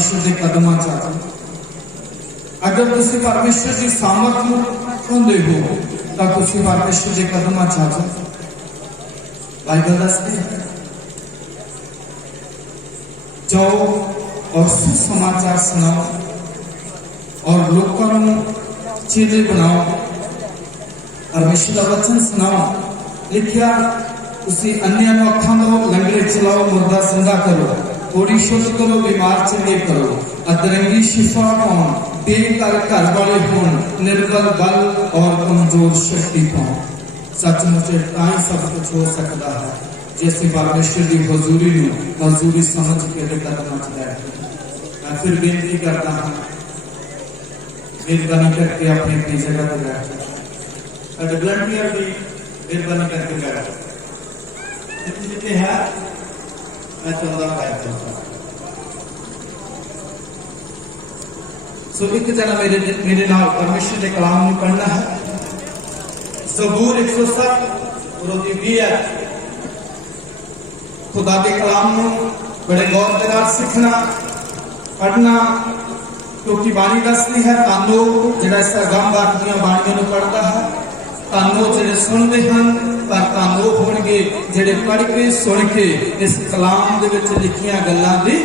परमेश्वर के कदमां च आ जाओ। अगर तुसी परमेश्वर की सामर्थ नूं चाहुंदे हो तां तुसी परमेश्वर के कदमां च आ जाओ। बाइबल दसदी है जाओ और सुसमाचार सुनाओ और लोगों को चेले बनाओ, परमेश्वर का वचन सुनाओ। लिखिया तुसी अन्य अखां दो, लंगड़े चलाओ, मुर्दा जिंदा करो, कोड़ी शुद्ध करो, बीमार चंगे करो, अदरंगी शिफा पाओ, बेघर घर वाले होण, निर्बल बल और कमजोर शक्ति पाओ। सचमुच तां सब कुछ हो सकता है जैसे परमेश्वर की हजूरी हजूरी समझ के कदम च बैठे। मैं फिर बेनती करता हूँ, मेहरबानी करके अपनी अपनी जगह पर बैठ जाओ। वलंटियर भी मेहरबानी करके बैठ जाओ। जितने है मैं चलता बैठ जाऊँ। सो एक जना मेरे नाल परमेश्वर के कलाम में पढ़ना है। ज़बूर 107 रोती भी है। खुदा के कलाम में बड़े गौर के नाल सीखना पढ़ना, क्योंकि बाणी दसती है तानो जिहड़ा इस गम बाटियां बाणियां नूं पढ़दा है, तानो जिहड़े सुनदे हन, पर तानो होणगे जिहड़े पढ़ के सुन के इस कलाम दे विच लिखियां गल्लां दी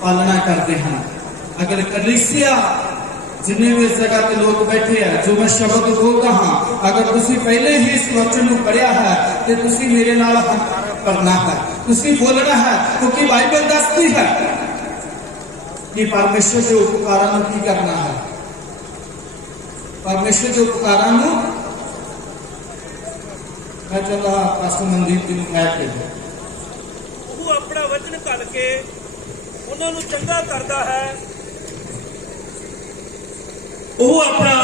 पालना करते हैं। अगर कलीसिया जिन्हें भी इस जगह के लोग बैठे हैं, जो मैं शब्द बोलता हाँ, अगर तुसी पहले ही इस वचन को पढ़िया है तो तुसी मेरे नाल करना है, तुसी बोलना है, क्योंकि बाइबल दसती है कि परमेश्वर के उपकारां नूं की करना है। परमेश्वर के उपकारां नूं मैं चला पास्टर मनदीप जी नूं कह के वो अपना वचन घल के उन्हां नूं चंगा करदा है। ਉਹ ਆਪਣਾ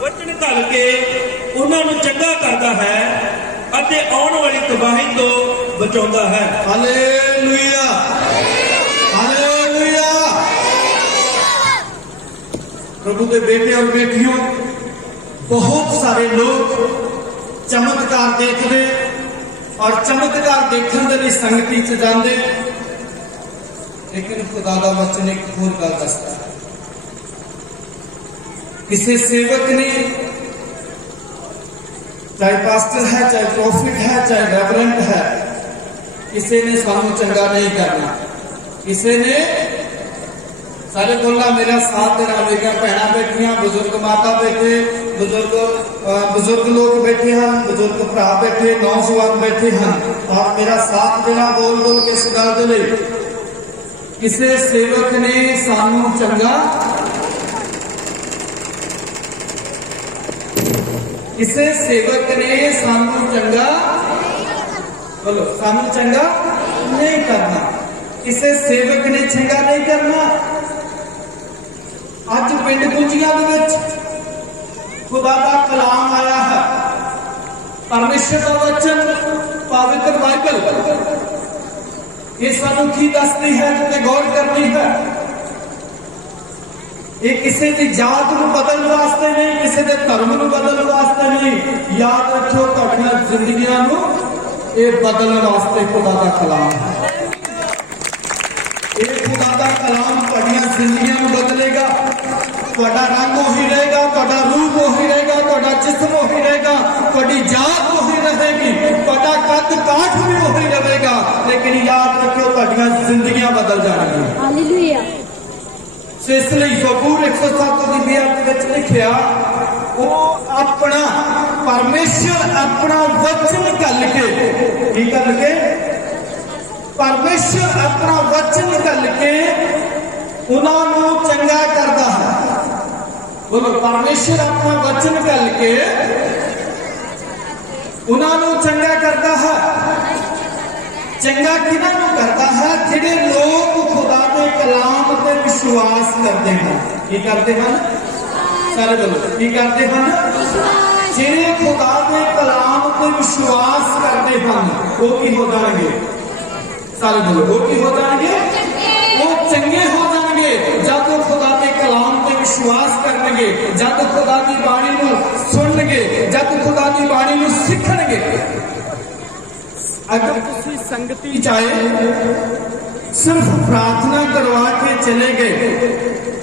ਵਚਨ ਘੱਲ ਕੇ ਉਹਨਾਂ ਨੂੰ ਚੰਗਾ ਕਰਦਾ ਹੈ ਅਤੇ ਆਉਣ ਵਾਲੀ ਤਬਾਹੀ ਤੋਂ ਬਚਾਉਂਦਾ ਹੈ। Hallelujah hallelujah. प्रभु के बेटे और बेटियों, बहुत सारे लोग चमत्कार देखते और चमत्कार देखने के लिए संगति च जाते, लेकिन खुदा का वचन एक होर गल दसदा है। किसी सेवक ने, चाहे पास्टर है, चाहे प्रॉफिट है, चाहे रेवरेंट है, किसी ने सानू चंगा नहीं करना। किसी ने सारे बोलना मेरा साथ देना, मेरिया भैन बैठिया, बुजुर्ग माता बैठे, बुजुर्ग लोग बैठे हैं, बुजुर्ग भरा बैठे, नौजवान बैठे हैं, और मेरा साथ देना बोल बोल के इस गल दे लई। किसी सेवक ने सानू चंगा, किसी सेवक ने सानू चंगा, बोलो सानू चंगा नहीं करना। किसी सेवक ने चंगा नहीं करना। अज पिंड गुंजियां दे विच खुदा का कलाम आया है, परमेश्वर का वचन, पवित्र बाइबल, ये सानू की दसती है ते गौर करनी है। ये किसी की जात को बदलने वास्ते नहीं, किसी के धर्म को बदलने वास्ते नहीं। याद रखो तुहाडियां जिंदगियां नूं ये बदलने वास्ते खुदा का कलाम है। ये खुदा का कलाम तुहाडियां जिंदगियां नूं बदलेगा। तुहाडा रंग वही रहेगा, तुहाडा रूप वही रहेगा, तुहाडा जिस्म वही रहेगा, तुहाडी जात वही रहेगी, तुहाडा कद काठ भी वही रहेगा, लेकिन याद रखो तुहाडियां जिंदगियां बदल जाएंगी। हालेलुया। इसलिए ज़बूर 107 लिखिया, वो अपना परमेश्वर अपना वचन घल के, परमेश्वर अपना वचन घल के उन्होंने चंगा करता है। बोलो परमेश्वर अपना वचन घल के उन्होंने चंगा करता है। चंगा किन्हां नूं करता है? जिहड़े लोग खुदा के कलाम ते विश्वास करते हैं। की करते हैं? सारे बोलो की करते हैं? जिहड़े खुदा के कलाम ते विश्वास करते हैं वो की हो जाएंगे? सारे बोलो वो की हो जाएंगे? वो चंगे हो जाएंगे। जब वो खुदा के कलाम ते विश्वास करेंगे, जब खुदा की बाणी नूं सुनणगे, जब खुदा की बाणी नूं सीखणगे। अगर तुसी संगति चाहे सिर्फ प्रार्थना करवा के चले गए,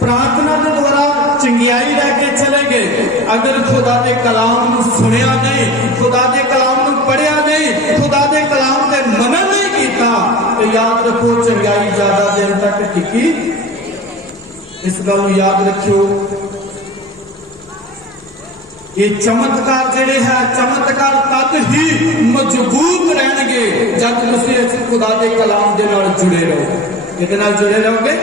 प्रार्थना के द्वारा चंगियाई लैके चले गए, अगर खुदा के कलाम नूं सुनिया नहीं, खुदा के कलाम नूं पढ़िया नहीं, खुदा के कलाम ते मनन नहीं किया, तो याद रखो चंगियाई ज्यादा देर तक टिकी। इस गल नूं याद रखियो। ये चमत्कार जिहड़े है, चमत्कार तद ही मजबूत रहणगे जब तुसीं इस खुदा के कलाम दे नाल जुड़े रहोगे। किहदे नाल जुड़े रहोगे?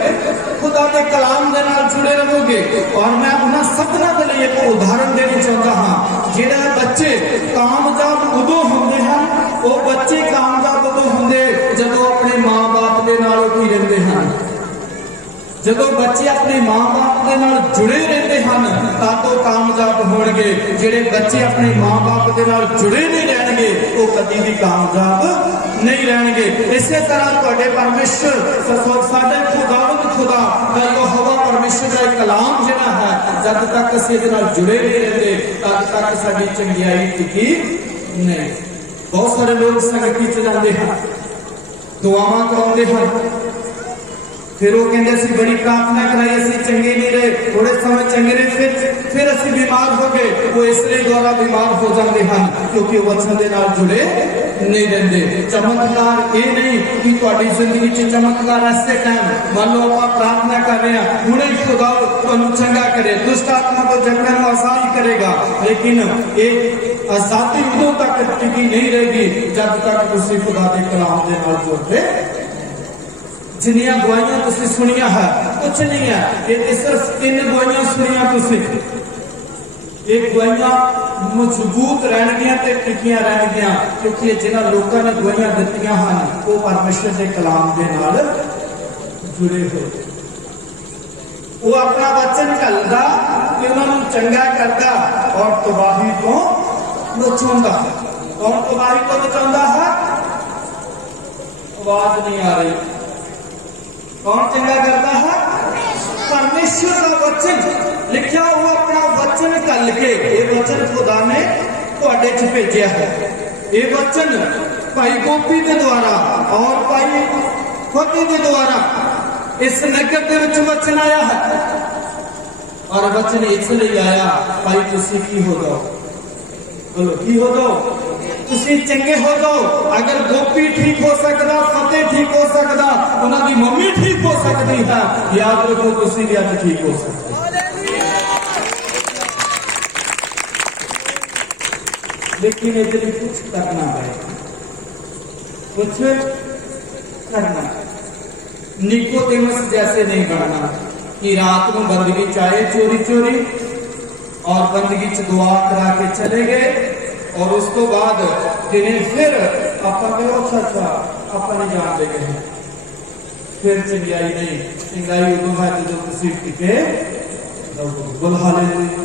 खुदा के कलाम दे नाल जुड़े रहोगे। और मैं उन्हां सबना दे लई एक उदाहरण देना चाहता हाँ। जिहड़े बच्चे कामयाब उदों हुंदे हन, वो बच्चे कामयाब उदों हुंदे जदों अपने माँ बाप दे नाल की रहिंदे हन। जदों बच्चे अपने माँ बाप के नाल जुड़े रहते हैं तो कामयाब होणगे। जिहड़े बच्चे अपने माँ बाप के नाल जुड़े नहीं रहणगे वो कभी भी कामयाब नहीं रहणगे। इसे तरह तुहाडे परमेश्वर साडे खुदावंद खुदा यहोवा परमेश्वर का कलाम जिहड़ा है, जब तक असीं इहदे नाल जुड़े नहीं रहते तद तक साडी चंगियाई टिकी नहीं। बहुत सारे लोग संगति च जाते हैं, दुआवां कराउंदे हैं, फिर वो कहते असीं बड़ी प्रार्थना कराई, असीं चंगे नहीं रहे, थोड़े समय चंगे रहे, फिर असीं बीमार हो गए। वो इसलिए द्वारा बीमार हो जाते हैं क्योंकि वचन के नाल जुड़े नहीं रहते। चमत्कार ये नहीं कि तुहाडी जिंदगी च चमत्कार ऐसे टाइम मान लो आप प्रार्थना कर रहे हैं, हुणे खुदा तुहानूं चंगा करे, दुष्ट आत्मा को जकड़न नूं आजाद करेगा, लेकिन एक आजादी उदों तक टिकी नहीं रहेगी जब तक तुसीं खुदा के कलाम दे नाल जुड़दे। जिन्नियां दुआइयां तुसीं सुनिया है कुछ नहीं है, ये सिर्फ 3 दुआइयां सुनिया तुसीं। एक दुआइयां मजबूत रहणगियां ते टिकियां रहणगियां क्योंकि जिन्हां लोकां ने दुआइयां दित्तियां हन वो परमेश्वर के कलाम दे नाल जुड़े होए। वो अपना वचन घल्लदा कि उन्हां नूं चंगा करदा और तबाही तो बचाउंदा। और तबाही तो बचाउंदा है, आवाज नहीं आ रही। कौन चंगा करता है? परमेश्वर का वचन लिखा हुआ अपना वचन घल के, ये वचन खुदा ने तुहाडे च भेजिया है। ये वचन भाई गोपी के द्वारा और भाई फतेह के द्वारा इस नगर के विच वचन आया है। और वचन इसलिए आया भाई तुसीं की हो जाओ, बोलो की हो जाओ, तुसीं चंगे हो जाओ। अगर गोपी ठीक हो सकता, फतेह ठीक हो सकता, उन्होंने मम्मी ठीक हो सकती है, याद रखो तुसीं भी अज ठीक हो सकते। लेकिन इतनी कुछ करना पड़ेगा, कुछ करना। निकोदेमस जैसे नहीं बनना कि रात को बंदगी चाहे चोरी चोरी और बंदगी च दुआ करा के चले गए और उस तो बाद जिन्हें फिर आपा कहो अच्छा आपा नहीं जानते गए। फिर चंगाई नहीं, चंगाई उदों है जो तुसीं टिके रहो। बोलो हालेलुया,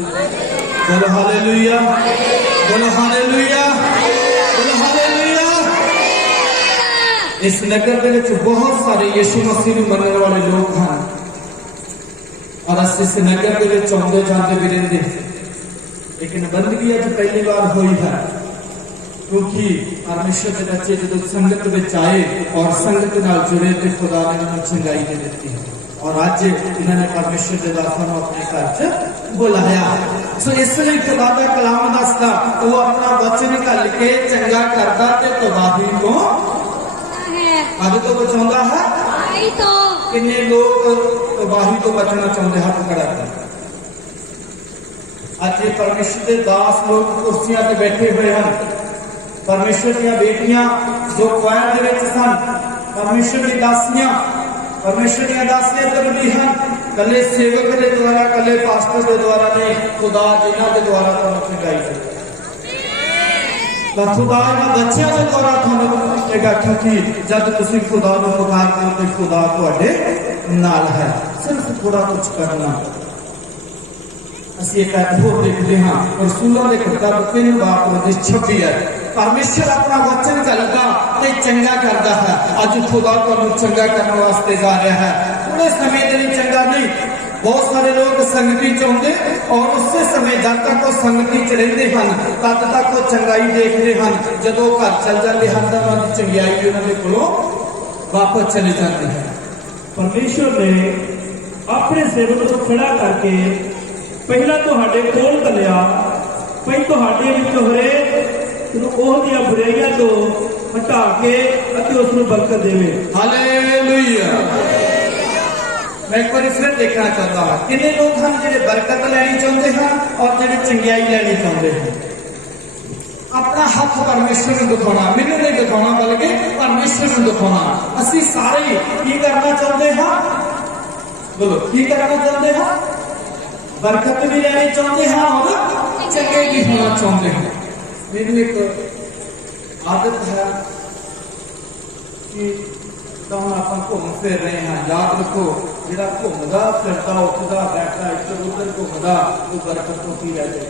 बोलो हालेलुया, बोलो हालेलुया, बोलो हालेलुया। इस नगर के विच बहुत सारे यीशु मसीह नूं मनण वाले लोग हैं और इस नगर के विच आउंदे जांदे भी रहिंदे, लेकिन बंदगी अज पहली बार हुई है क्योंकि परमेश्वर के बच्चे जो संगत में आए और संगत नाल जुड़े तो खुदा ने उन्हें चंगाई दे दी है और आज इन्होंने परमेश्वर के दासां नूं अपने घर च बुलाया। सो इसलिए खुदा का कलाम दसदा वो अपना वचन घल के चंगा करदा ते तबाही तो अज तो बचाउंदा है। किन्ने लोग तबाही तो बचना चाहते हाथ खड़ा कर। आज परमेश्वर के दास लोग कुर्सियां ते बैठे हुए हैं, परमेश्वर दी बेटियां जो क्वायर दे विच सन, परमेश्वर दी दासियां, परमेश्वर दी दासियां करदी हैं, कले सेवक के द्वारा, कले पास्टर के द्वारा नहीं, खुदा जिन्हां के द्वारा तुहानूं चंगाई दे खुदा बच्चों के द्वारा मिलेगा क्योंकि जब तुम खुदा को पुकारते हो तो खुदा तुहाडे नाल है। सिर्फ थोड़ा कुछ करना। असीं एक होर देखते हैं रसूलों के किताब 3:26 है, परमेश्वर अपना वचन घलदा ते चंगा करता है। अज खुदा तुहानूं चंगा करने वास्ते जा रहा है। थोड़े समय के लिए चंगा नहीं, बहुत सारे लोग संगति च आउंदे और उस समय जब तक वो संगति च रहिंदे हन तद तक वो चंगाई देखते हैं, जदों घर चल जाते हैं तो उन्हां दी चंगियाई उन्हां दे कोलों वापस चली जाती है। परमेश्वर ने अपने सेवक को खड़ा करके पहला तुहाडे कोल घल्लिया पई तुहाडे विचों हरेक ओहदियां बुराइयां तो हटा के अते उस नूं बरकत देवे। हालेलुया। मैं एक बार फिर देखना चाहता हूं कितने लोग हैं जिन्हें बरकत लेनी चाहते हैं और जिन्हें चंगियाई लेनी चाहते हैं। अपना हथ परमेश्वर को दिखाना, मैनू नहीं दिखाना बल्कि परमेश्वर को दिखाना। असी सारे की करना चाहते हैं, बोलो की करना चाहते हैं? बरकत भी लेनी चाहते हैं और चंगे भी होना चाहते हैं। मेरी एक आदत है कि आप घूम फिर रहे हैं, याद रखो जो घूमता फिरता उठता बैठता इधर उधर घूमता वो बरकत होती रह जाए,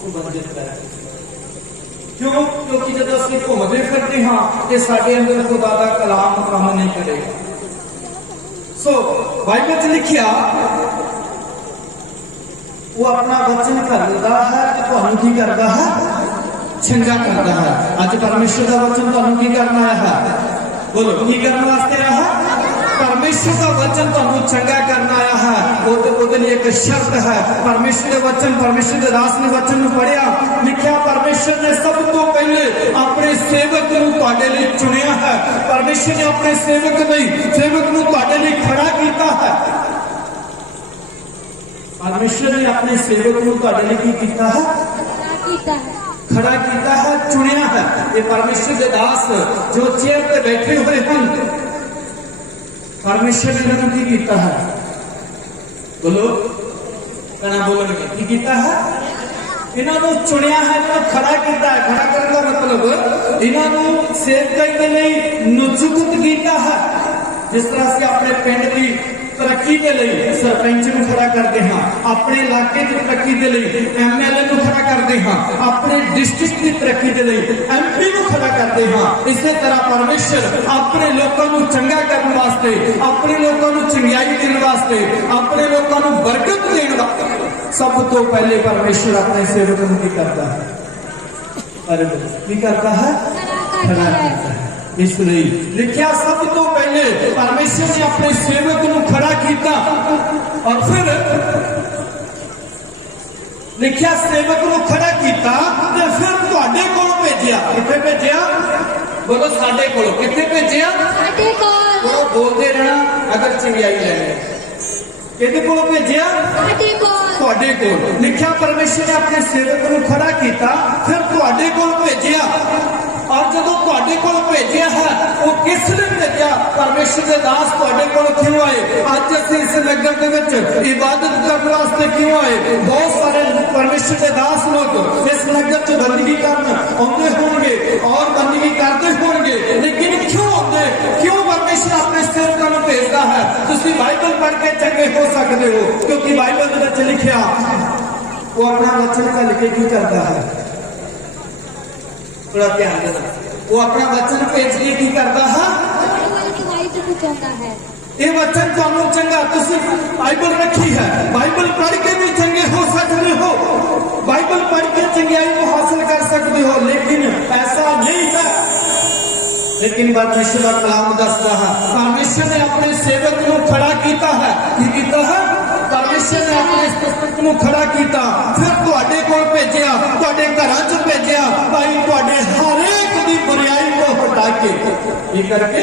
वो बंदित रह जाए। क्यों? क्योंकि जब असं घूमते फिरते हाँ तो साढ़े अंदर खुदा का कलाम काम नहीं करेगा। सो बाइबल च लिखिया वो अपना वचन करता है तो तुहानू की करता है? चंगा करता है। अज परमेश्वर का वचन तुहानू की करना है? बोलो की करने वास्ते आया है? परमेश्वर का वचन तुहानू चंगा करना आया है। वो एक शर्त है। परमेश्वर के वचन, परमेश्वर के दास ने वचन में पढ़िया लिखा, परमेश्वर ने सब तो पहले अपने सेवक नूं तुहाडे लई चुनिया है। परमेश्वर ने अपने सेवक नूं तुहाडे लई खड़ा कीता है। परमेश्वर ने अपने सेवक नूं तुहाडे लई की कीता है? खड़ा कीता है, चुनिया है। ये परमेश्वर के दास जो चेयर पे बैठे हुए हैं, परमेश्वर ने इन्होंने की कीता है? बोलो कहना बोलोगे की कीता है? इन्होंने चुनिया है, इन्होंने खड़ा कीता है। खड़ा करने का मतलब इन्होंने सेवकाई के लिए नियुक्त कीता है। जिस तरह से अपने पिंड की तरक्की के लिए सरपंच को खड़ा करते हैं, अपने इलाके की तरक्की के लिए MLA को खड़ा करते हैं, अपने डिस्ट्रिक्ट की तरक्की के लिए MP को खड़ा करते हैं। इसी तरह परमेश्वर अपने लोगों को चंगा करने वास्ते, अपने लोगों को चंगियाई देने वास्ते, अपने लोगों को बरकत देने वास्ते सब तो पहले परमेश्वर अपने सेवकों को की करता है? की करता है? खड़ा करता है। इसलिए लिखिया सब तो पहले परमेश्वर ने अपने सेवक को खड़ा किया और फिर लिखिया सेवक को खड़ा किया तो फिर तुहाडे कोल भेजिया। किथे भेजिया? बोलो साडे कोल। किथे भेजिया? साडे कोल। बोलो बोलते रहना अगर चंगियाई लेनी। किथे कोल भेजिया? साडे कोल। तुहाडे कोल। लिखिया परमेश्वर ने अपने सेवक को खड़ा किया फिर तुहाडे कोल भेजिया। और जो तुहाडे कोल भेजिया है वो किस ने भेजिया? परमेश्वर के दास तुहाडे कोल क्यों आए? अज असीं इस नगर दे विच इबादत करने वास्ते क्यों आए? बहुत सारे परमेश्वर के दास लोग इस नगर च बंदगी करन आउंदे होणगे और बंदगी करते होणगे, लेकिन क्यों आउंदे? क्यों परमेश्वर अपने सेवकां नूं भेजदा है? तुसीं बाइबल पढ़ के चंगे हो सकदे हो, क्योंकि बाइबल दे विच लिखिया वो अपना वचन घल के की करता है? थोड़ा ध्यान देना। वो अपना वचन भेज के की करता है? ये वचन तुहानू चंगा, तुसीं बाइबल रखी है, बाइबल पढ़ के भी चंगे हो सकते हो, बाइबल पढ़ के चंगियाई को हासिल कर सकते हो, लेकिन ऐसा नहीं है। लेकिन परमेश्वर का कलाम दसदा है परमेश्वर ने अपने सेवक को खड़ा किया है। की कीता है? परमेश्वर ने अपने सेवक को खड़ा किया फिर तुहाडे कोल भेजिया, तुहाडे घरां च भेजिया, भाई तुहाडे हर एक दी बुराई को हटा के की करके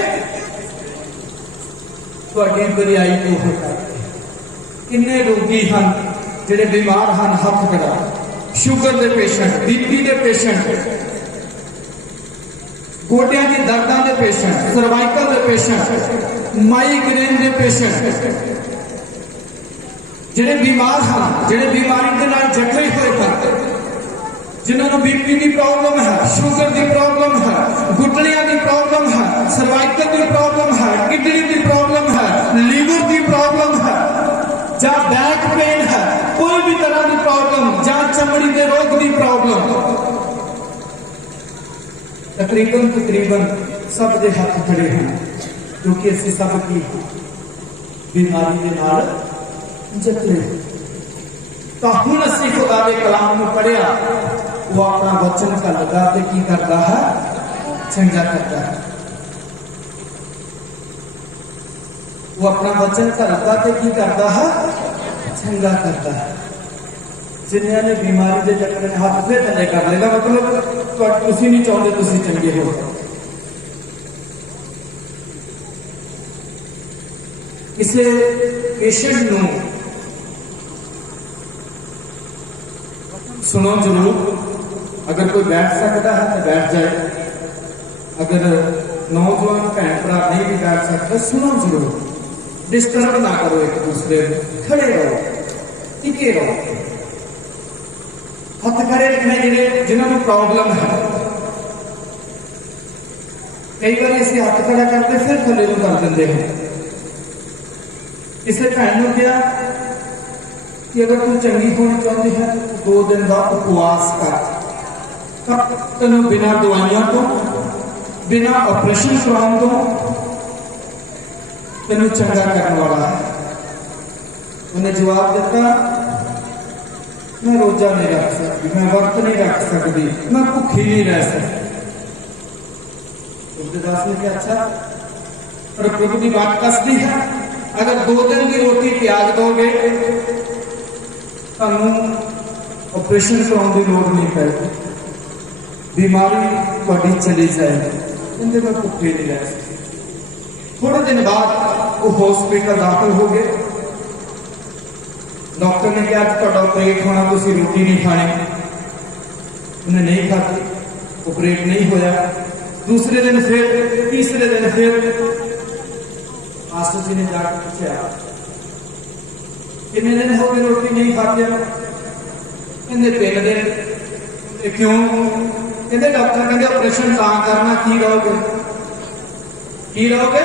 तुहाडी बुराई को हटा के। किन्ने रोगी हैं जिहड़े बीमार हैं? हथ खड़ा। शुगर के पेशेंट, BP के पेशेंट, गोडियां की दर्दां के पेशेंट, सर्वाइकल के पेशेंट, माइग्रेन के पेशेंट, जिहड़े बीमार हैं, जिहड़े बीमारी के नाल जकड़े हुए हैं, जिन्होंने BP की प्रॉब्लम है, शुगर की प्रॉब्लम है, घुटनियां की प्रॉब्लम है, सर्वाइकल की प्रॉब्लम है, किडनी की प्रॉब्लम है, लीवर की प्रॉब्लम है, जहाँ बैक पेन है, कोई भी तरह की प्रॉब्लम, जहाँ चमड़ी के रोग की प्रॉब्लम, तकरीबन सब दे हाथ खड़े हैं, क्योंकि असीं सब की बीमारी के नाल जकड़े। तो हुण असीं खुदा दे कलाम नूं पढ़िया, वो अपना वचन घलदा ते की करदा है? चंगा करदा है। वो अपना वचन धरता ते की करता है, चंगा करता है। जिन्होंने ने बीमारी के चक्कर में हाथ फिर थले कर लेगा, मतलब तुसी नहीं चाहते तुसी चंगे हो। किसी पेशेंट नूं सुनो जरूर, अगर कोई बैठ सकता है तो बैठ जाए, अगर नौजवान भैन भरा नहीं भी बैठ सकते सुनो जरूर, डिस्टर्ब ना करो एक दूसरे को, खड़े रहो, टिके रहो। हथ खड़े रखने जिन्हें जिन्होंने प्रॉब्लम है, कई बार इसे हथ खड़ा करते फिर थले को कर देंगे हैं। इसे भैन ने क्या कि अगर तू चंगी होनी चाहती है तो 2 दिन का उपवास कर, तेन बिना दवाइयां तो बिना ऑपरेशन करवाने तो तेन चंगा करने वाला है। उन्हें जवाब दिता, मैं रोजा नहीं रख सकती, मैं वर्त नहीं रख सकती, मैं भुखी नहीं रह सकती। तुलसीदास ने क्या अच्छा, पर प्रभु की बात कसती है, अगर 2 दिन की रोटी त्याग दोगे तो ऑपरेशन कराने की लोड़ नहीं पैगी, बीमारी थोड़ी चली जाएगी। उनके मैं भुखे नहीं रह सकती। थोड़े दिन बाद वो हॉस्पिटल दाखिल हो गए, डॉक्टर ने कहा थोड़ा ऑपरेट होना, तुम रोटी नहीं खानी, उन्हें नहीं खाती, ऑपरेट नहीं होया। दूसरे दिन फिर, तीसरे दिन फिर मास्टर जी ने जाकर पूछा कितने दिन हो गए रोटी नहीं खाते, कहते 3 दिन। क्यों? कहते डॉक्टर कहते ऑपरेशन कहां करना, की रहोगे, की रहोगे?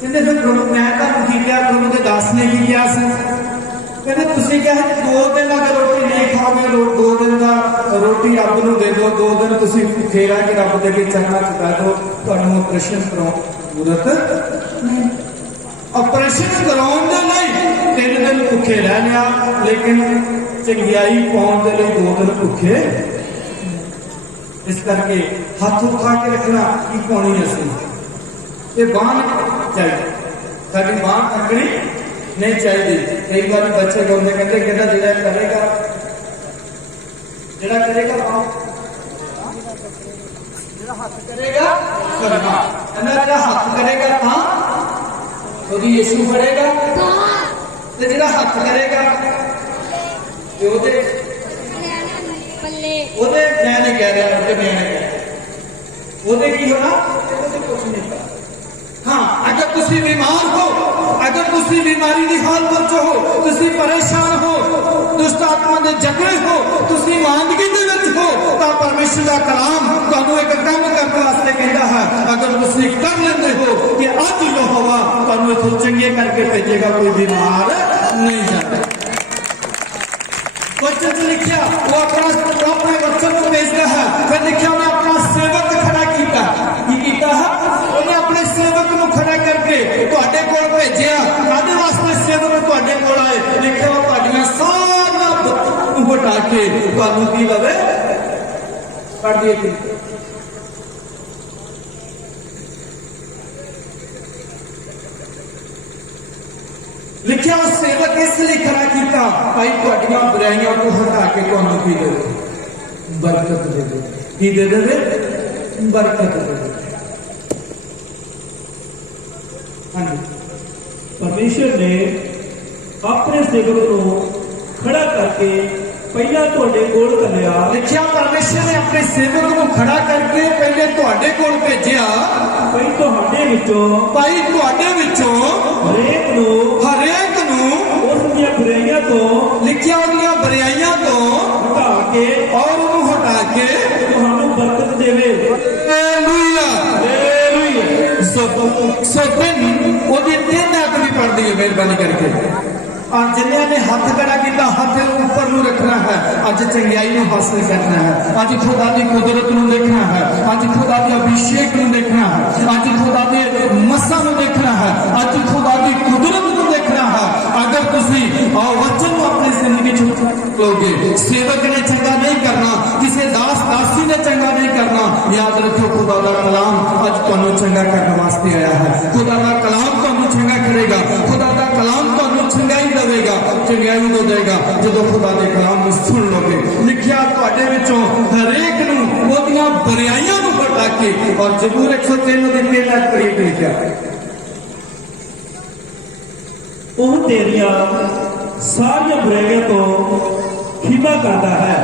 कहते फिर प्रभु मैं की किया, प्रभु के दास ने की किया सर, कहते तुम क्या है 2 दिन अगर रोटी नहीं खाओगे, 2 दिन का रोटी रब को दे दो, 2 दिन तुम भुखे रह के रब दे चंगा चुका दो, तुहानू ऑपरेशन कराओ जरूरत नहीं। ऑपरेशन कराने नहीं 3 दिन भुखे रह लिया, लेकिन चंगियाई पाने के लिए 2 दिन भुखे। इस करके हाथ उठा के रखना की पानी असी ये बांह चाहिए, साड़ी बांह थकनी नहीं चाहिए। कई बार बच्चे बोलते कहते कहता जिहड़ा करेगा हाथ करेगा करना, हाथ करेगा हाँ तो यीशु फड़ेगा, तो जिहड़ा हाथ करेगा मैं नहीं कह रहा, मैं की होना कुछ नहीं कर। हाँ, अगर तुसी बीमार हो, अगर तुसी बीमारी की हालत च हो, तुसी परेशान हो, दुष्ट आत्मा के जगड़े हो, तुसी मांदगी दे विच हो, तो परमेश्वर का कलाम तुहानू एक काम करने वास्ते कहता है, अगर तुसी कर लेंदे हो कि अज यहोवा तुहानू इथों चंगे करके भेजेगा, कोई बीमार नहीं जाता। वचन लिखिया वो अपने वचन को भेजता है, फिर लिखिया उन्हें अपना सेवक खड़ा किया, उन्हें अपने सेवक को खड़ा करके तुहाडे कोल भेजिया। काहदे वास्ते सेवक तुहाडे कोल आए? लिखिया वो तुहाडियां सारा हटा के तुहानू की लवे कर दिए। लिखिया उस सेवक इसलिए खड़ा किया भाई तुहाडियां बुराइयां को हटा के तुहानू की दे बरकत दे दे, की दे दे बरकत दे दे। हाँ जी, परमेश्वर ने अपने सेवक को खड़ा करके पहला तुहाडे कोल घल्लिया। लिखिया परमेश्वर ने अपने सेवक को खड़ा करके पहले तुहाडे कोल भेजिया, भाई तुहाडे विचों हरेक नू उस दी बुराइयां तो, लिखिया उन्दियां बुराइयां तो हटा के और उन्हें हटा के तुहानू बरकत देवे। Hallelujah hallelujah. सोफिन ओदी 3 आयत भी पढ़ दी है मेहरबानी करके। और जिन्हें ने हाथ खड़ा किया, हाथ ऊपर नू रखना है, अज चंगियाई नू हासिल करना है, अज खुदा की कुदरत नू देखना है, अज खुदा के अभिषेक नू देखना है, अज खुदा के मसा नू देखना है, अज खुदा की कुदरत नू देखना है। अगर तुसी वचन को अपनी जिंदगी लोगे, सेवक ने चंगा नहीं करना, किसी दास दासी ने चंगा नहीं करना, याद रखो खुदा का कलाम अज तुहानू चंगा करने वास्ते आया है। खुदा का कलाम तुहानू चंगा करेगा, खुदा का कलाम तुहानू चंगाई देगा, चंगाई तो देगा जो खुदा के कलाम में सुन लोगे। लिखिया तुहाडे विचों हरेक नू ओदियां बुराइयां नू हटा के, और जबूर 103 दी 3 करीब लिखिया ਉਹ ਤੇਰੀਆਂ ਸਾਰੀਆਂ ਬੁਰਾਈਆਂ ਤੋਂ ਖਿਮਾ ਕਰਦਾ ਹੈ,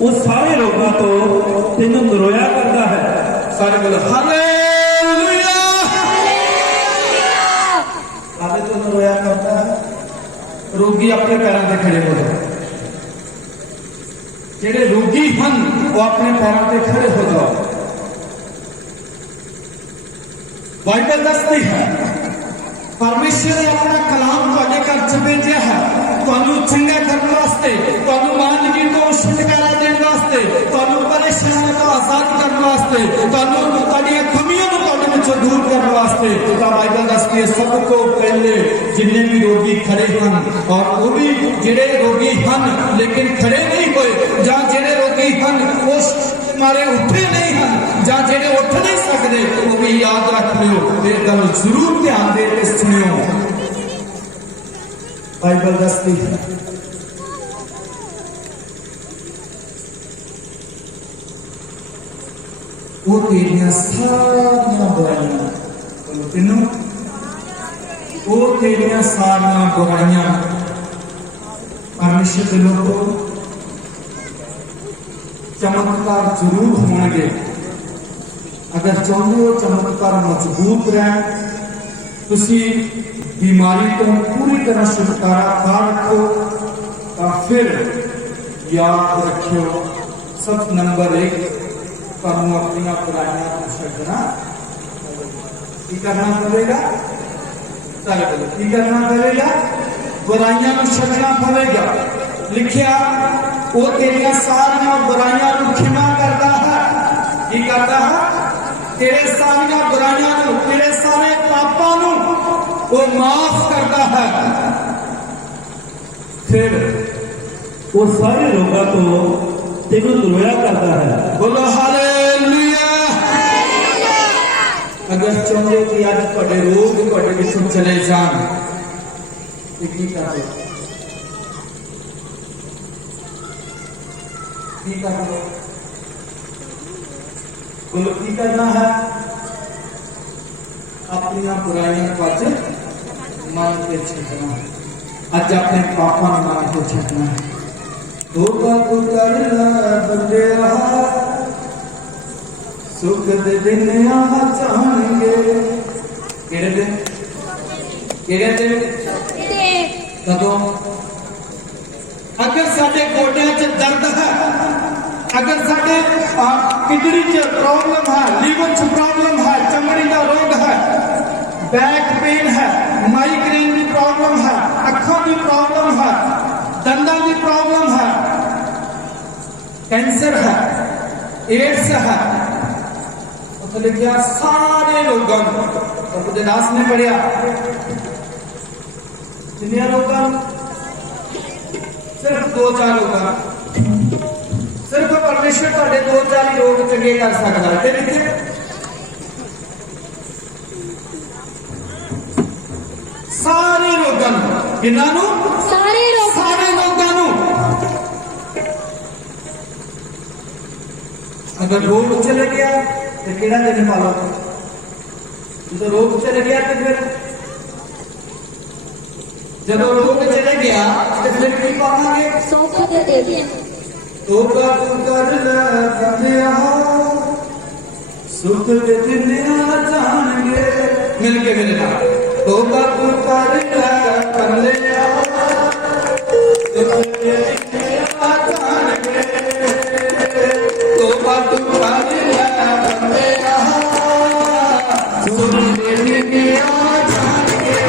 ਉਹ ਸਾਰੇ ਰੋਗਾਂ ਤੋਂ ਤੈਨੂੰ ਨਰੋਇਆ ਕਰਦਾ ਹੈ। ਸਾਰੇ ਬੋਲੋ ਹਾਲੇਲੂਇਆ। ਆਦੇ ਤੋਂ ਨਰੋਇਆ ਕਰਦਾ ਹੈ। रोगी अपने पैरों से खड़े हो जाओ, जेडे रोगी हैं वो अपने पैरों से खड़े हो जाओ। बाइबल दसती है परमेश्वर ने अपना कलाम तुहाडे घर च भेजिया है, तुहानू चंगा करने वास्ते, तुहानू मांदगी तो छुटकारा देने वास्ते, तुहानू परेशानी तो आजाद करने वास्ते, तुहानू तुहाडीआं कमियां नूं तुहाडे विचों दूर करने वास्ते। तो बाइबल दसती है सब को पहले जिन्ने भी रोगी खड़े हैं, और वो भी जेडे रोगी हैं लेकिन खड़े नहीं हुए, जां जेडे रोगी हैं वो मारे उठे नहीं हैं, जां जेडे उठ नहीं सकते, वो भी याद रख लियो, ये गल जरूर ध्यान दे के सुनियो। बाइबल दसती है वो तेरियां सारियां बुराइयां, तीनों वो तेरियां सारियां बुराइयां परमेश्वर के लोगों चमत्कार जरूर होंगे। अगर चाहते हो चमत्कार मजबूत रहे, तुसी बीमारी तो पूरी तरह छुटकारा पा रखो, तो फिर याद रखियो सब नंबर 1 तुहानू अपनी बुराइयां को छड्डना की करना पड़ेगा। सारे बोलो की करना पड़ेगा, बुराइयां को छड्डना पड़ेगा। लिखिया वो तेरियां सारियां बुराइयां को क्षमा करता है, की करता है तेरे सारियां बुराइयां को, तेरे सारे पापां नू वो माफ करता है। फिर वो सारे रोगों तो तेनू नरੋਇਆ करता है। बोलो हालेलुया। अगर चाहते हो कि आज तुहाडे रोग तुहाडे विचों चले जान, तो की करो, की करो, बोलो की करना है, अपनी बुराइयां को अज मन के छड्डना है, अज अपने पापां नूं मन के छड्डना है। तोबा तू कर ला बंदेआ, सुख दे दिन आ जाणगे। किहड़े दिन, किहड़े दिन, कदों? अगर साडे गोड्यां च दर्द है, अगर साडे किडनी च प्रॉब्लम है, लीवर च प्रॉब्लम है, चमड़ी का रोग है, बैक पेन है, माइग्रेन की प्रॉब्लम है, अखों की प्रॉब्लम है, दंदां की प्रॉब्लम है, कैंसर है, एड्स है, तो लिखा सारे लोगों को दास ने पढ़िया जिन्हें लोगों सिर्फ 2-4 लोग, सिर्फ परमेश्वर तुहाडे 2-4 ही रोग चंगे कर सकता है। सारे लोगों किन्हां सारे लोगों अगर रोग चले गया तो केड़ा दिन पालो, जो रोग चले गया तो फिर जब रोग चले गया तो फिर की पावांगे, तोबा तू कर ले बंदेआ, सुख दे दिन आ जाणगे। मिल के मेरे नाल तोबा तू कर ले बंदेआ, सुख दे दिन आ जाणगे। तोबा तू कर ले बंदेआ, सुख दे दिन आ जाणगे।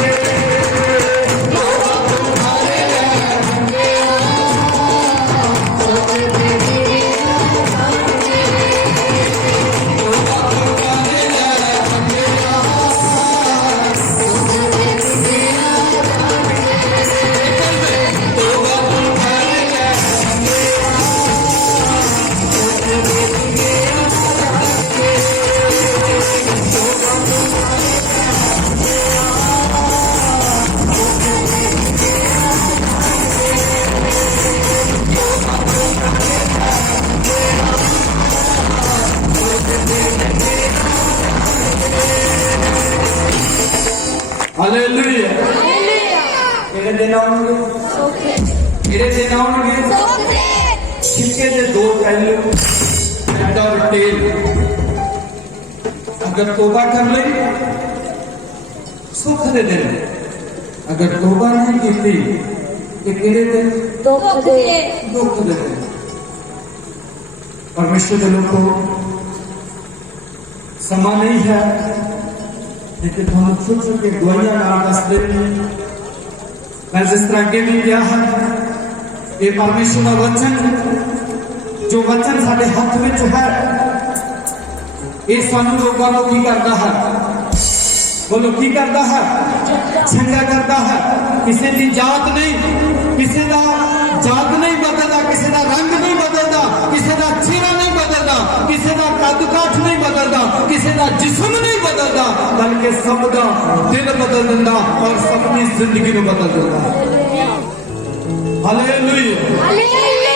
ਕਿਹੜੇ ਦਿਨ ਆਉਣਗੇ? ਸੁੱਖ ਦੇ ਛਿੱਕੇ ਦੇ ਦੋ ਪਹਿਲੂ, ਹੈਡ ਔਰ ਟੇਲ। अगर तौबा कर ले सुख दे दिन, अगर तौबा नहीं की तो किहड़े दिन? ਦੁੱਖ ਦੇ दुख दे दिन। परमेश्वर के लोगों समा नहीं है लेकिन हम छोटे छोटे दुआइयां नाल दसदे मैं जिस तरह अगे भी किया है ये परमेश्वर का वचन, जो वचन साडे हाथ में है, ये सानू लोगों को की करता है? बोलो की करता है? चंगा करता है। किसी की जात नहीं, किसी का जात नहीं बदलता, किसी का रंग नहीं बदलता, किसी का चेहरा नहीं बदलता, किसी का कद काठ नहीं बदलता, किसी का जिस्म नहीं बदलता, बल्कि सबका दिल बदल देता और सबकी जिंदगी को बदल देता। हालेलुया। हालेलुया।